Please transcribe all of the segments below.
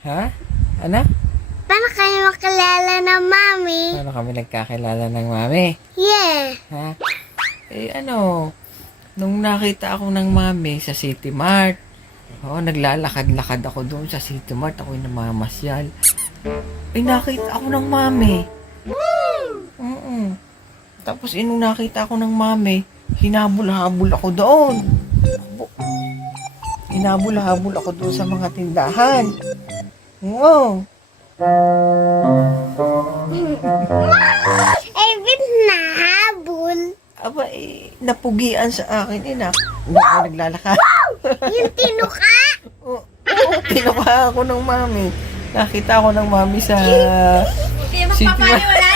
Ha? Ano? Paano kayo makilala ng mami? Paano kami nagkakilala ng mami? Yeah. Ha? Nung nakita ako ng mami sa City Mart, naglalakad-lakad ako doon sa City Mart, ako'y namamasyal. Ay, nakita ako ng mami. Tapos, nung nakita ako ng mami, hinabol-habol ako doon. Hinabol-habol ako doon sa mga tindahan. Oo. Bit nahabol. Aba, napugian sa akin, Hindi ako naglalakad. Yung tinuka. Tinuka ako ng mami. Nakita ako ng mami sa Hindi magpapaniwala.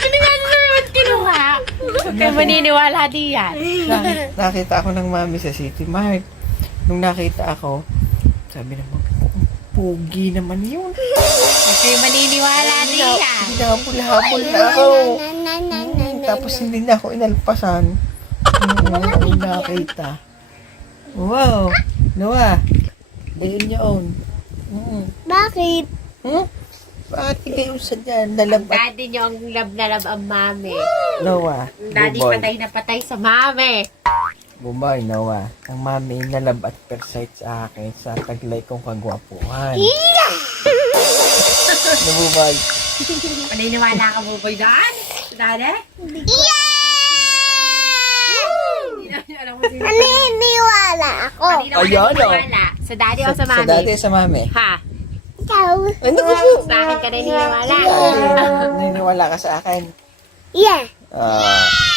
Pinigano na naman kinuha. Kaya maniniwala di yan. Nakita ako ng mami sa City Mart. Nung nakita ako, sabi naman, pugi naman yun. Kaya maniniwala di yan. Hinabol-habol na ako. Tapos hindi na ako inalpasan. Nung nakita. Wow. Noah. Ayun yun. Bakit? Bakit kayo sa dyan? Nalabat. Daddy niyo ang love na love ang mami. Noah. Daddy Buboy. patay na patay sa mami. Buboy, Noah. Ang mami nalab at persight sa akin sa taglay kong kagwapuhan. Buboy. Maniniwala ka buboy daan? Daddy? Yeah! Alam mo sino? Naniniwala ako. Kanina ko Ayan, naniniwala. Sa daddy o sa mami? Sa dati sa mami. Ha? Ikaw. Ano ko Sa akin ka naniniwala. Naniniwala ka sa akin. Yeah. Ah.